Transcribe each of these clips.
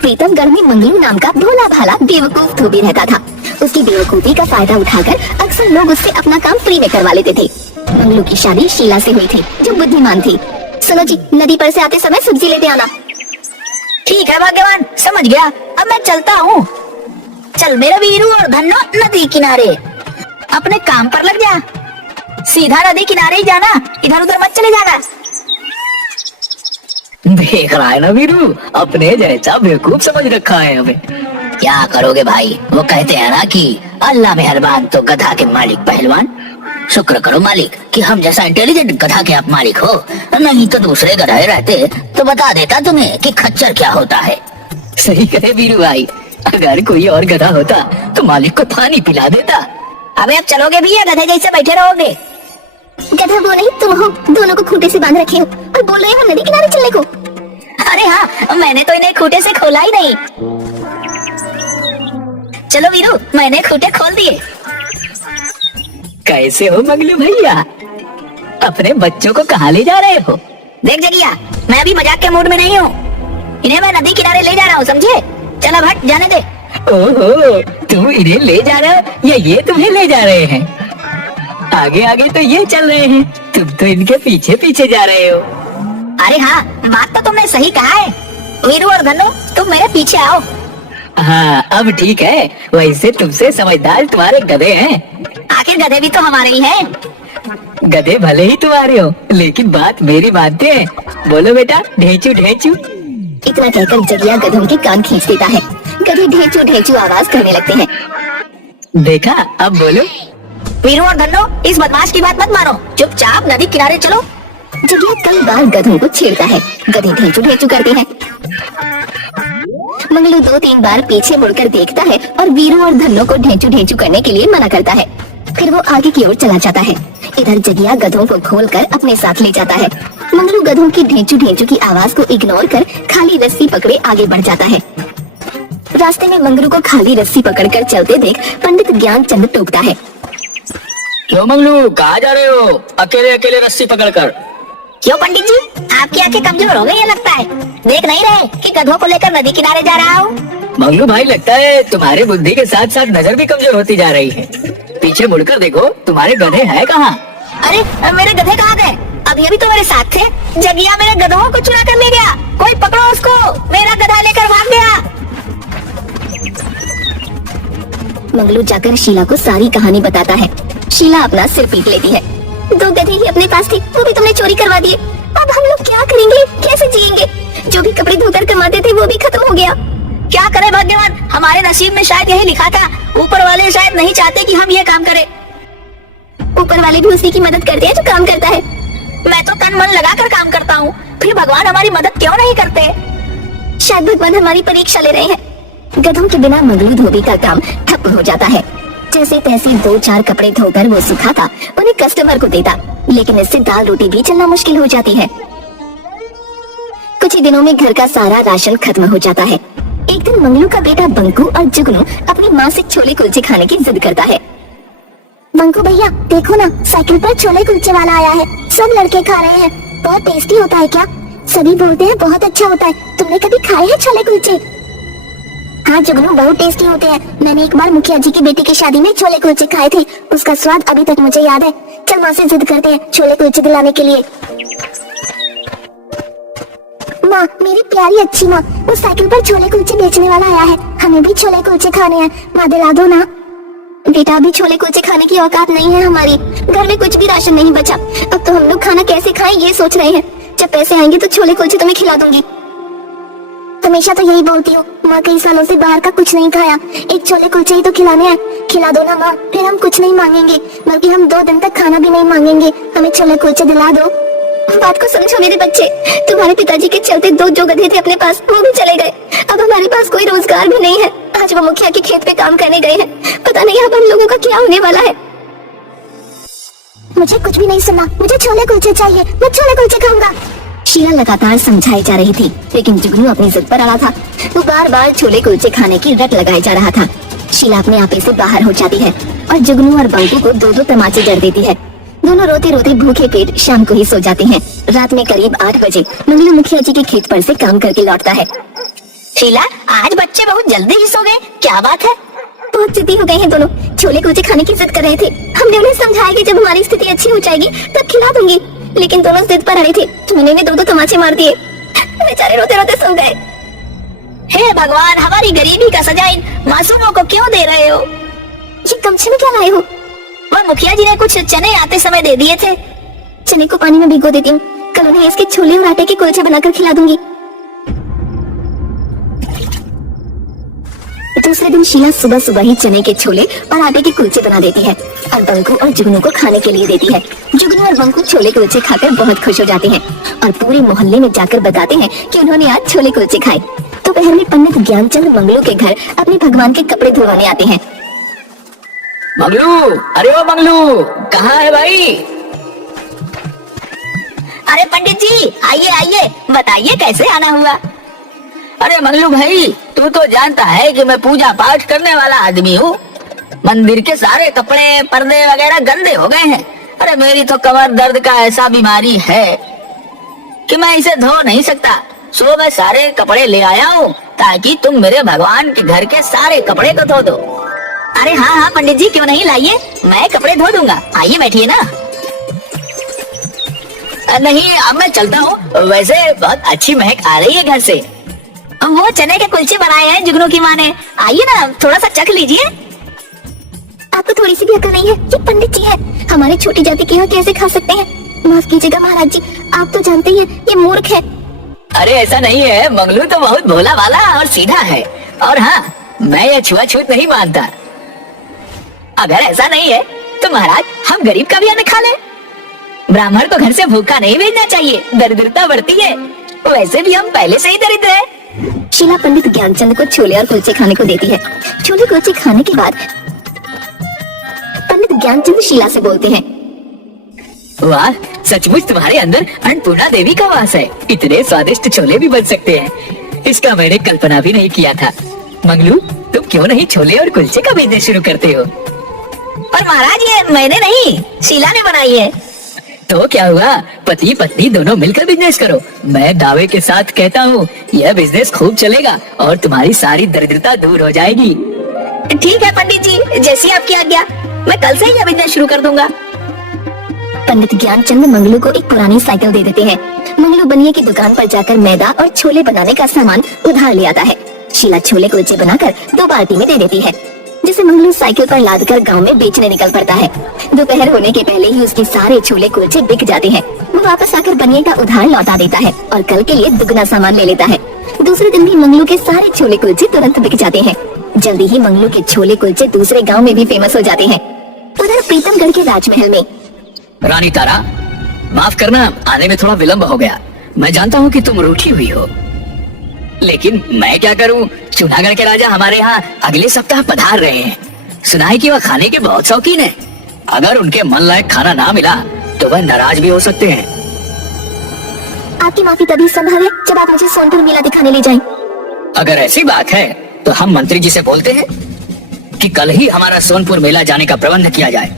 प्रीतमगढ़ में मंगलू नाम का भोला भाला बेवकूफ धोबी रहता था। उसकी बेवकूफी का फायदा उठाकर अक्सर लोग उससे अपना काम फ्री में करवा लेते थे। मंगलू की शादी शीला से हुई थी, जो बुद्धिमान थी। सुनो जी, नदी पर से आते समय सब्जी लेते आना। ठीक है भाग्यवान, समझ गया। अब मैं चलता हूँ। चल मेरा वीरू और धन्नो नदी किनारे, अपने काम पर लग जा। सीधा नदी किनारे ही जाना, इधर उधर मत चले जाना। देख रहा है ना वीरू, अपने जैसा बेवकूफ समझ रखा है हमें। क्या करोगे भाई, वो कहते हैं ना कि अल्लाह मेहरबान तो गधा के मालिक पहलवान। शुक्र करो मालिक कि हम जैसा इंटेलिजेंट गधा के आप मालिक हो, नहीं तो दूसरे गधाए रहते तो बता देता तुम्हें कि खच्चर क्या होता है। सही कहे वीरू भाई, अगर कोई और गधा होता तो मालिक को पानी पिला देता। अबे अब चलोगे भी या गधे जैसे बैठे रहोगे? गधा वो नहीं तुम हो, दोनों को खूंटे से बांध रखे हो और बोल रहे हो नदी किनारे चलने को। अरे हाँ, मैंने तो इन्हें खूंटे से खोला ही नहीं। चलो वीरू, मैंने खूंटे खोल दिए। कैसे हो मंगलू भैया, अपने बच्चों को कहाँ ले जा रहे हो? देख जगिया, मैं अभी मजाक के मूड में नहीं हूँ। इन्हें मैं नदी किनारे ले जा रहा हूँ, समझे? चल अब हट, जाने दे। ओहो, तुम इन्हें ले जा रहे हो या ये तुम्हें ले जा रहे हैं? आगे आगे तो ये चल रहे हैं, तुम तो इनके पीछे पीछे जा रहे हो। अरे हाँ, बात तो तुमने सही कहा है। वीरू और धन्नो, तुम मेरे पीछे आओ। हाँ अब ठीक है, वैसे तुमसे समझदार तुम्हारे गधे हैं। आखिर गधे भी तो हमारे ही हैं। गधे भले ही तुम्हारे हो, लेकिन बात मेरी मानते हैं। बोलो बेटा, ढेंचू ढेंचू। इतना कहकर जगिया गधों के कान खींच देता है। गधे ढेंचू ढेंचू आवाज करने लगते हैं। देखा, अब बोलो। वीरू और धन्नो, इस बदमाश की बात मत मानो, चुपचाप नदी किनारे चलो। जगिया कई बार गधों को छेड़ता है, गधे ढेंचू ढेंचू करते हैं। मंगलू 2-3 बार पीछे मुड़कर देखता है और वीरू और धन्नो को ढेंचू ढेंचू करने के लिए मना करता है। फिर वो आगे की ओर चला जाता है। इधर जगिया गधों को खोलकर अपने साथ ले जाता है। मंगलू गधों की ढेंचू ढेंचू की आवाज को इग्नोर कर खाली रस्सी पकड़े आगे बढ़ जाता है। रास्ते में मंगलू को खाली रस्सी पकड़कर चलते देख पंडित ज्ञानचंद टोकता है। क्यों मंगलू, कहाँ जा रहे हो अकेले अकेले रस्सी पकड़कर? क्यों पंडित जी, आपकी आंखें कमजोर हो गई है लगता है। देख नहीं रहे कि गधों को लेकर नदी किनारे जा रहा हूँ? मंगलू भाई, लगता है तुम्हारी बुद्धि के साथ साथ नजर भी कमजोर होती जा रही है। पीछे मुड़कर देखो, तुम्हारे गधे हैं कहाँ? अरे मेरे गधे कहाँ गए? अभी अभी तो मेरे साथ थे। जगिया मेरे गधों को चुरा कर ले गया। कोई पकड़ो उसको, मेरा गधा लेकर भाग गया। मंगलू जाकर शीला को सारी कहानी बताता है। शीला अपना सिर पीट लेती है। 2 गधे ही अपने पास थे, वो भी तुमने चोरी करवा दिए। अब हम लोग क्या करेंगे, कैसे जिएंगे? जो भी कपड़े धोकर कमाते थे वो भी खत्म हो गया। क्या करे भाग्यवान, हमारे नसीब में शायद यही लिखा था। ऊपर वाले शायद नहीं चाहते कि हम ये काम करें। ऊपर वाले भी उसी की मदद करते हैं जो काम करता है। मैं तो तन मन लगाकर काम करता हूँ, फिर भगवान हमारी मदद क्यों नहीं करते? शायद भगवान हमारी परीक्षा ले रहे हैं। गधों के बिना मंगलू धोबी का काम ठप हो जाता है। जैसे तैसे 2-4 कपड़े धोकर वो सुखाता, उन्हें कस्टमर को देता, लेकिन इससे दाल रोटी भी चलना मुश्किल हो जाती है। कुछ ही दिनों में घर का सारा राशन खत्म हो जाता है। एक दिन मंगलू का बेटा बंकू और जुगनू अपनी माँ से छोले कुलचे खाने की जिद करता है। बंकू भैया देखो ना, साइकिल पर छोले कुलचे वाला आया है। सब लड़के खा रहे हैं। बहुत टेस्टी होता है क्या? सभी बोलते हैं बहुत अच्छा होता है। तुमने कभी खाए हैं छोले कुलचे? हाँ जुगनू, बहुत टेस्टी होते हैं। मैंने एक बार मुखिया जी की बेटी की शादी में छोले कुलचे खाए थे। उसका स्वाद अभी तक मुझे याद है। चल माँ से जिद करते हैं छोले कुलचे दिलाने के लिए। माँ, मेरी प्यारी अच्छी माँ, वो साइकिल पर छोले कुलचे बेचने वाला आया है। हमें भी छोले कुलचे खाने हैं। माँ दिला दो ना। बेटा, अभी छोले कुलचे खाने की औकात नहीं है हमारी। घर में कुछ भी राशन नहीं बचा। अब तो हम लोग खाना कैसे खाएं ये सोच रहे हैं। जब पैसे आएंगे तो छोले कुलचे तुम्हें खिला दूंगी। हमेशा तो यही बोलती हो। माँ कई सालों से बाहर का कुछ नहीं खाया, एक छोले कुलचे ही तो खिलाने हैं। खिला दो ना माँ, फिर हम कुछ नहीं मांगेंगे, बल्कि हम 2 दिन तक खाना भी नहीं मांगेंगे। हमें छोले कुलचे दिला दो। बात को समझो मेरे बच्चे, तुम्हारे पिताजी के चलते 2 जो गधे थे अपने पास, वो भी चले गए। अब हमारे पास कोई रोजगार भी नहीं है। आज वो मुखिया के खेत पे काम करने गए हैं। पता नहीं अब हम लोगों का क्या होने वाला है। मुझे कुछ भी नहीं सुनना, मुझे छोले कुलचे चाहिए। मैं छोले कुलचे खाऊंगा। शीला लगातार समझाई जा रही थी, लेकिन जुगनू अपनी जिद पर अड़ा था। वो बार बार छोले कुलचे खाने की रट लगाए जा रहा था। शीला अपने आपे से बाहर हो जाती है और जुगनू और बंकू को 2-2 तमाचे जड़ देती है। दोनों रोते रोते भूखे पेट शाम को ही सो जाते हैं। रात में करीब 8 बजे मंगलू मुखिया जी के खेत पर से काम करके लौटता है। शीला, आज बच्चे बहुत जल्दी ही सो गए, क्या बात है? बहुत जिद्दी हो गए हैं दोनों। छोले कुलचे खाने की जिद कर रहे थे। हमने उन्हें समझाया कि जब हमारी स्थिति अच्छी हो जाएगी तब खिला दूंगी, लेकिन दोनों जिद पर अड़े थे। मैंने इन्हें 2-2 तमाचे मार दिए। बेचारे रोते रोते सो गए। हे भगवान, हमारी गरीबी का सजा इन मासूमों को क्यों दे रहे हो? ये गमछे में क्या लाए हो? वह मुखिया जी ने कुछ चने आते समय दे दिए थे। चने को पानी में भिगो देती हूँ, कल उन्हें इसके छोले और आटे के कुलचे बनाकर खिला दूंगी। दूसरे दिन शीला सुबह सुबह ही चने के छोले और आटे के कुलचे बना देती है और बंकू और जुगनू को खाने के लिए देती है। जुगनू और बंकू छोले कुलचे खाकर बहुत खुश हो जाते हैं और पूरे मोहल्ले में जाकर बताते हैं कि उन्होंने आज छोले कुलचे खाए। दोपहर में पंडित ज्ञानचंद मंगलू के घर अपने भगवान के कपड़े धुलवाने आते हैं। मंगलू, अरे ओ मंगलू, कहाँ है भाई? अरे पंडित जी, आइए आइए, बताइए कैसे आना हुआ? अरे मंगलू भाई, तू तो जानता है कि मैं पूजा पाठ करने वाला आदमी हूँ। मंदिर के सारे कपड़े पर्दे वगैरह गंदे हो गए हैं। अरे मेरी तो कमर दर्द का ऐसा बीमारी है कि मैं इसे धो नहीं सकता। सो मैं सारे कपड़े ले आया हूँ ताकि तुम मेरे भगवान के घर के सारे कपड़े को धो दो। अरे हाँ हाँ पंडित जी, क्यों नहीं, लाइए, मैं कपड़े धो दूंगा। आइए बैठिए ना। नहीं, अब मैं चलता हूँ। वैसे बहुत अच्छी महक आ रही है घर से। वो चने के कुलचे बनाए हैं जुगनू की माँ ने, आइए ना थोड़ा सा चख लीजिए। आपको थोड़ी सी भी अकल नहीं है? ये पंडित जी है, हमारे छोटी जाति के यहाँ कैसे खा सकते हैं? माफ कीजिएगा महाराज जी, आप तो जानते ही हैं ये मूर्ख है। अरे ऐसा नहीं है, मंगलू तो बहुत भोला वाला और सीधा है। और हाँ, मैं ये छुआछूत नहीं मानता। अगर ऐसा नहीं है तो महाराज हम गरीब का भी अन्न खा ले। ब्राह्मण को घर से भूखा नहीं भेजना चाहिए, दरिद्रता बढ़ती है। वैसे भी हम पहले से ही दरिद्र हैं। शीला पंडित ज्ञानचंद को छोले और कुलचे खाने को देती है। छोले कुलचे खाने के बाद पंडित ज्ञानचंद शीला से बोलते हैं, वाह, सचमुच तुम्हारे अंदर अन्नपूर्णा देवी का वास है। इतने स्वादिष्ट छोले भी बन सकते हैं, इसका मैंने कल्पना भी नहीं किया था। मंगलू, तुम क्यों नहीं छोले और कुलचे का बिजनेस शुरू करते हो? पर महाराज ये मैंने नहीं, शीला ने बनाई है। तो क्या हुआ, पति पत्नी दोनों मिलकर बिजनेस करो। मैं दावे के साथ कहता हूँ यह बिजनेस खूब चलेगा और तुम्हारी सारी दरिद्रता दूर हो जाएगी। ठीक है पंडित जी, जैसी आपकी आज्ञा, मैं कल से ही यह बिजनेस शुरू कर दूंगा। पंडित ज्ञानचंद मंगलू को एक पुरानी साइकिल दे देते हैं। मंगलू बनिए की दुकान पर जाकर मैदा और छोले बनाने का सामान उधार ले आता है। शीला छोले कुलचे बनाकर 2 बाल्टी में दे देती है, जिसे मंगलू साइकिल पर लादकर गांव में बेचने निकल पड़ता है। दोपहर होने के पहले ही उसके सारे छोले कुलचे बिक जाते हैं। वो वापस आकर बनिए का उधार लौटा देता है और कल के लिए दुगना सामान ले लेता है। दूसरे दिन भी मंगलू के सारे छोले कुलचे तुरंत बिक जाते हैं। जल्दी ही मंगलू के छोले कुलचे दूसरे गाँव में भी फेमस हो जाते हैं। उधर प्रीतमगढ़ के राजमहल में, रानी तारा, माफ करना, आने में थोड़ा विलंब हो गया। मैं जानता हूँ कि तुम रूठी हुई हो, लेकिन मैं क्या करूँ, जूनागढ़ के राजा हमारे यहाँ अगले सप्ताह पधार रहे हैं। सुना है कि वह खाने के बहुत शौकीन है। अगर उनके मन लायक खाना ना मिला तो वह नाराज भी हो सकते हैं। आपकी माफी तभी संभव है जब आप मुझे सोनपुर मेला दिखाने ले जाएं। अगर ऐसी बात है तो हम मंत्री जी से बोलते हैं कि कल ही हमारा सोनपुर मेला जाने का प्रबंध किया जाए।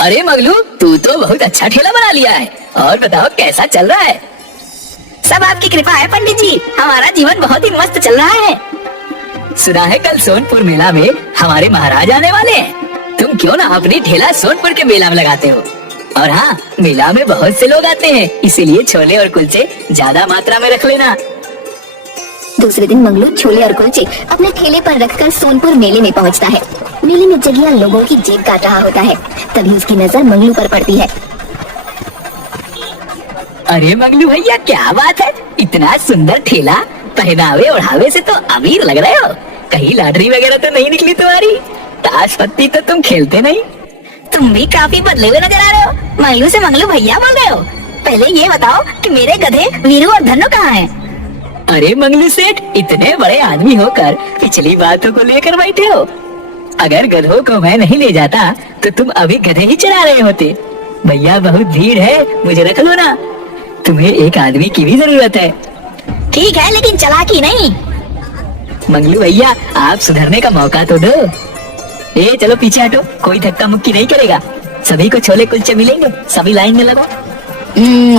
अरे मगलू, तू तो बहुत अच्छा ठेला बना लिया है। और बताओ कैसा चल रहा है? सब आपकी कृपा है पंडित जी, हमारा जीवन बहुत ही मस्त चल रहा है। सुना है कल सोनपुर मेला में हमारे महाराज आने वाले हैं। तुम क्यों ना अपनी ठेला सोनपुर के मेला में लगाते हो? और हाँ, मेला में बहुत से लोग आते हैं, इसीलिए छोले और कुलचे ज्यादा मात्रा में रख लेना। दूसरे दिन मंगलू छोले और कुलचे अपने ठेले पर रखकर सोनपुर मेले में पहुंचता है। मेले में जगिया लोगों की जेब काट रहा होता है। तभी उसकी नजर मंगलू पर पड़ती है। अरे मंगलू भैया, क्या बात है, इतना सुंदर ठेला, पहनावे ओढ़ावे से तो अमीर लग रहे हो। कहीं लॉटरी वगैरह तो नहीं निकली तुम्हारी? ताश पत्ती तो तुम खेलते नहीं। तुम भी काफी बदले हुए नजर आ रहे हो। मंगलू से मंगलू भैया बोल रहे हो। पहले ये बताओ कि मेरे गधे वीरू और धन्नो कहाँ हैं? अरे मंगलू सेठ, इतने बड़े आदमी होकर पिछली बातों को लेकर बैठे हो। अगर गधों को मैं नहीं ले जाता तो तुम अभी गधे ही चला रहे होते। भैया बहुत भीड़ है, मुझे रख लो ना, तुम्हें एक आदमी की भी जरूरत है। ठीक है, लेकिन चालाकी नहीं। मंगलू भैया, आप सुधरने का मौका तो दो। ए चलो पीछे हटो, कोई धक्का मुक्की नहीं करेगा। सभी को छोले कुलचे मिलेंगे, सभी लाइन में लगो।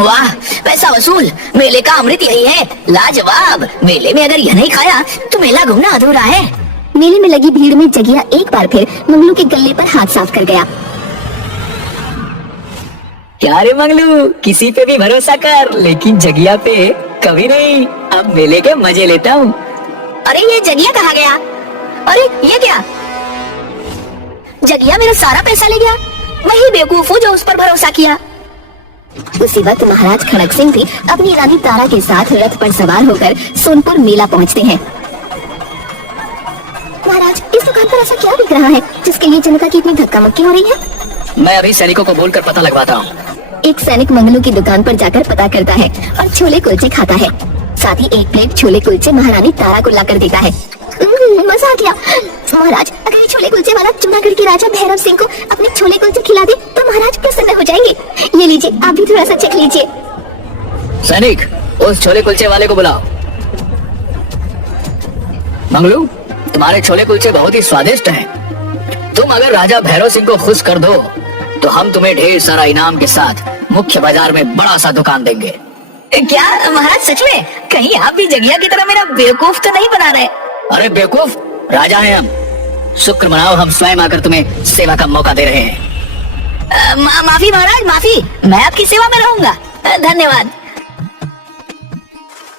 वाह, पैसा वसूल, मेले का अमृत यही है, लाजवाब। मेले में अगर यह नहीं खाया तो मेला घूमना अधूरा है। मेले में लगी भीड़ में जगिया एक बार फिर मंगलू के गले पर हाथ साफ कर गया। क्या रे मंगलू, किसी पे भी भरोसा कर, लेकिन जगिया पे कभी नहीं। अब मेले के मजे लेता हूँ। अरे ये जगिया कहाँ गया? अरे ये क्या? जगिया मेरा सारा पैसा ले गया। वही बेवकूफ हूँ जो उस पर भरोसा किया। उसी वक्त महाराज खड़क सिंह भी अपनी रानी तारा के साथ रथ पर सवार होकर सोनपुर मेला पहुँचते हैं। महाराज, इस दुकान पर ऐसा क्या बिक रहा है जिसके लिए जनता की इतनी धक्का मुक्की हो रही है? मैं अभी सैनिकों को बोलकर पता लगवाता हूँ। एक सैनिक मंगलू की दुकान पर जाकर पता करता है और छोले कुलचे खाता है। साथ ही एक प्लेट छोले कुलचे महारानी तारा को लाकर देता है। मजा आ गया। महाराज, अगर ये छोले कुलचे वाला जूनागढ़ के राजा भैरव सिंह को अपने छोले कुलचे खिला दे तो महाराज प्रसन्न हो जाएंगे। ये लीजिए, आप भी थोड़ा सा चख लीजिए। सैनिक, उस छोले कुलचे वाले को बुलाओ। मंगलू, तुम्हारे छोले कुलचे बहुत ही स्वादिष्ट हैं। तुम अगर राजा भैरव सिंह को खुश कर दो तो हम तुम्हें ढेर सारा इनाम के साथ मुख्य बाजार में बड़ा सा दुकान देंगे। क्या महाराज, सच में? कहीं आप भी जगिया की तरह मेरा बेवकूफ तो नहीं बना रहे? अरे बेवकूफ, राजा हैं हम। शुक्र मनाओ, हम स्वयं आकर तुम्हें सेवा का मौका दे रहे हैं। माफी महाराज, माफी। मैं आपकी सेवा में रहूंगा। धन्यवाद।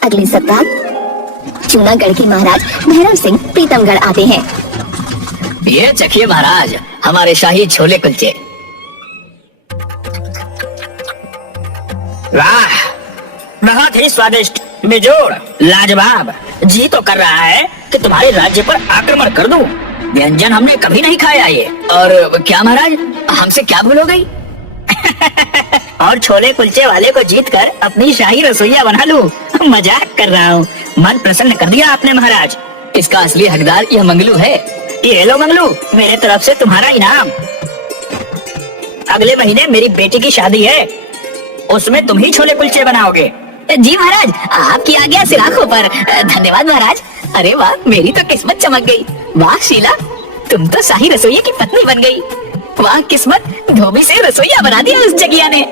अगले सप्ताह जूनागढ़ के महाराज भैरव सिंह प्रीतमगढ़ आते हैं। ये चखिए महाराज, हमारे शाही छोले कुलचे। वाह, बहुत ही स्वादिष्ट, बेजोड़, लाजवाब। जी तो कर रहा है कि तुम्हारे राज्य पर आक्रमण कर दूं। व्यंजन हमने कभी नहीं खाया ये। और क्या महाराज, हमसे क्या भूल हो गई? और छोले कुलचे वाले को जीतकर अपनी शाही रसोईया बना लूं। मजाक कर रहा हूँ। मन प्रसन्न कर दिया आपने महाराज। इसका असली हकदार यह मंगलू है। ये लो मंगलू, मेरे तरफ से तुम्हारा इनाम। अगले महीने मेरी बेटी की शादी है, उसमें तुम ही छोले कुलचे बनाओगे। जी महाराज, आपकी आज्ञा सिर आंखों पर। धन्यवाद महाराज। अरे वाह, मेरी तो किस्मत चमक गई। वाह शीला, तुम तो शाही रसोइया की पत्नी बन गई। वाह किस्मत, धोबी से रसोइया बना दिया उस जगिया ने।